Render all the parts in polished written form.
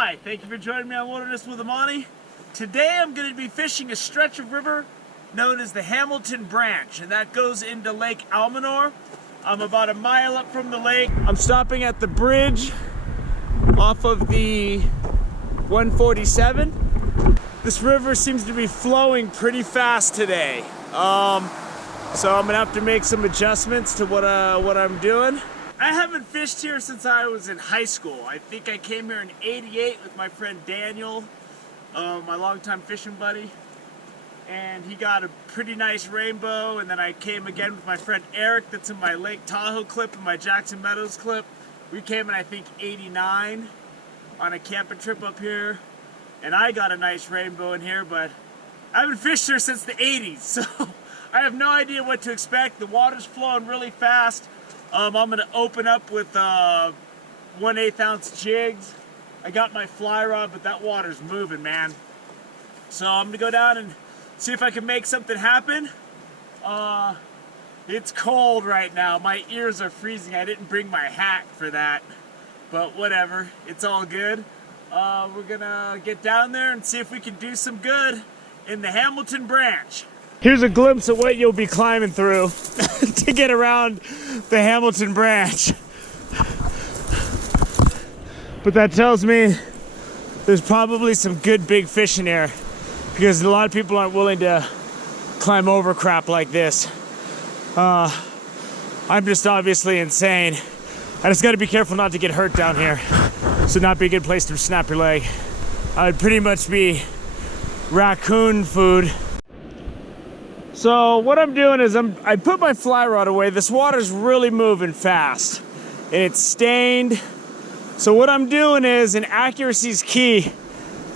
Hi, thank you for joining me on Wilderness with Amani. Today I'm going to be fishing a stretch of river known as the Hamilton Branch, and that goes into Lake Almanor. I'm about a mile up from the lake. I'm stopping at the bridge off of the 147. This river seems to be flowing pretty fast today. So I'm gonna have to make some adjustments to what I'm doing. I haven't fished here since I was in high school. I think I came here in '88 with my friend Daniel, my longtime fishing buddy. And he got a pretty nice rainbow, and then I came again with my friend Eric that's in my Lake Tahoe clip and my Jackson Meadows clip. We came in, I think, '89 on a camping trip up here, and I got a nice rainbow in here, but I haven't fished here since the '80s, so I have no idea what to expect. The water's flowing really fast. I'm gonna open up with 1/8 ounce jigs. I got my fly rod, but that water's moving, man. So I'm gonna go down and see if I can make something happen. It's cold right now. My ears are freezing. I didn't bring my hat for that, but whatever. It's all good. We're gonna get down there and see if we can do some good in the Hamilton Branch. Here's a glimpse of what you'll be climbing through to get around the Hamilton Branch. But that tells me there's probably some good big fish in here, because a lot of people aren't willing to climb over crap like this. I'm just obviously insane. I just gotta be careful not to get hurt down here. This would not be a good place to snap your leg. I would pretty much be raccoon food. So what I'm doing is I put my fly rod away. This water's really moving fast and it's stained. So what I'm doing is, and accuracy is key,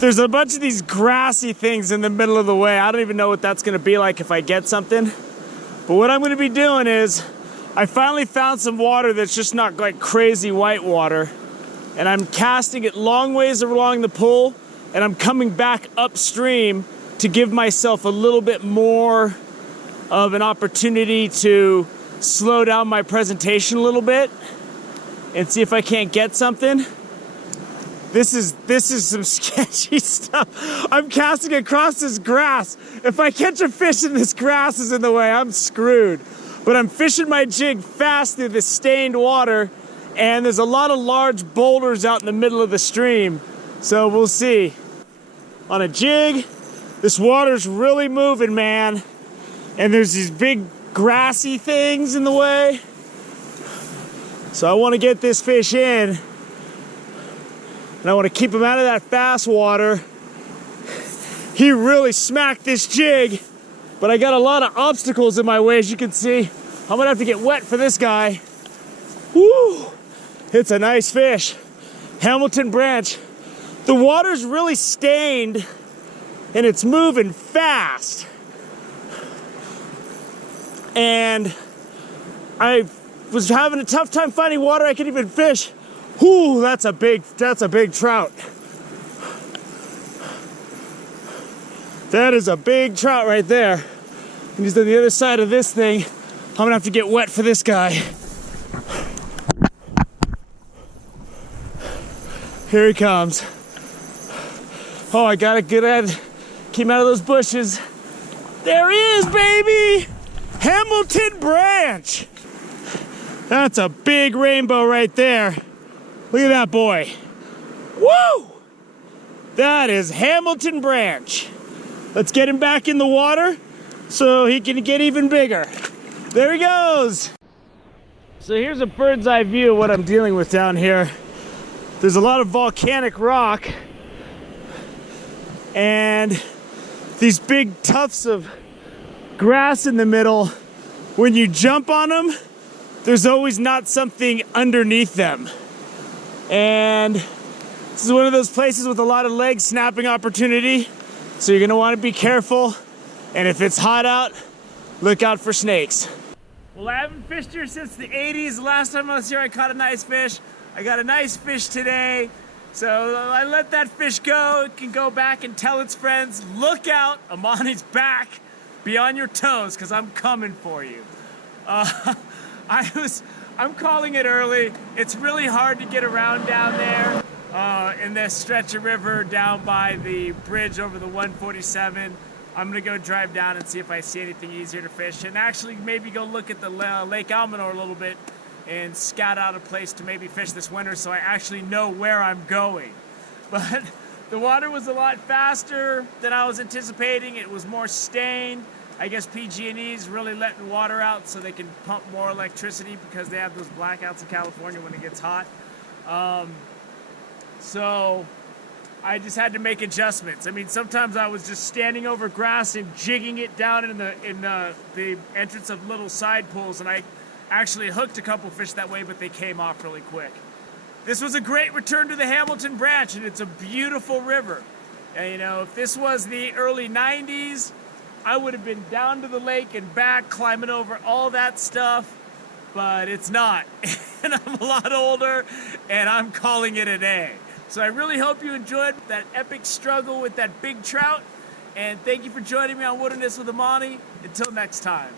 there's a bunch of these grassy things in the middle of the way. I don't even know what that's gonna be like if I get something. But what I'm gonna be doing is, I finally found some water that's just not like crazy white water. And I'm casting it long ways along the pool, and I'm coming back upstream to give myself a little bit more of an opportunity to slow down my presentation a little bit and see if I can't get something. This is some sketchy stuff. I'm casting across this grass. If I catch a fish and this grass is in the way, I'm screwed. But I'm fishing my jig fast through this stained water, and there's a lot of large boulders out in the middle of the stream. So we'll see. On a jig, this water's really moving, man. And there's these big grassy things in the way. So I want to get this fish in, and I want to keep him out of that fast water. He really smacked this jig, but I got a lot of obstacles in my way, as you can see. I'm gonna have to get wet for this guy. Woo! It's a nice fish. Hamilton Branch. The water's really stained and it's moving fast. And I was having a tough time finding water I could even fish. Whoo, that's a big trout. That is a big trout right there. And he's on the other side of this thing. I'm gonna have to get wet for this guy. Here he comes. Oh, I got a good head. Came out of those bushes. There he is, baby! Hamilton Branch. That's a big rainbow right there. Look at that boy. Woo! That is Hamilton Branch. Let's get him back in the water so he can get even bigger. There he goes. So here's a bird's eye view of what I'm dealing with down here. There's a lot of volcanic rock and these big tufts of grass in the middle. When you jump on them, there's always not something underneath them. And this is one of those places with a lot of leg snapping opportunity. So you're gonna wanna be careful. And if it's hot out, look out for snakes. Well, I haven't fished here since the '80s. The last time I was here, I caught a nice fish. I got a nice fish today. So I let that fish go. It can go back and tell its friends, look out, Amani's back. Be on your toes, because I'm coming for you. I'm calling it early. It's really hard to get around down there. in this stretch of river down by the bridge over the 147. I'm gonna go drive down and see if I see anything easier to fish, and actually maybe go look at the Lake Almanor a little bit and scout out a place to maybe fish this winter so I actually know where I'm going. But the water was a lot faster than I was anticipating. It was more stained. I guess PG&E's really letting water out so they can pump more electricity because they have those blackouts in California when it gets hot. So I just had to make adjustments. I mean, sometimes I was just standing over grass and jigging it down in the entrance of little side pools, and I actually hooked a couple fish that way, but they came off really quick. This was a great return to the Hamilton Branch, and it's a beautiful river. And, you know, if this was the early 90s, I would have been down to the lake and back, climbing over all that stuff, but it's not. And I'm a lot older, and I'm calling it a day. So I really hope you enjoyed that epic struggle with that big trout, and thank you for joining me on Wilderness with Amani. Until next time.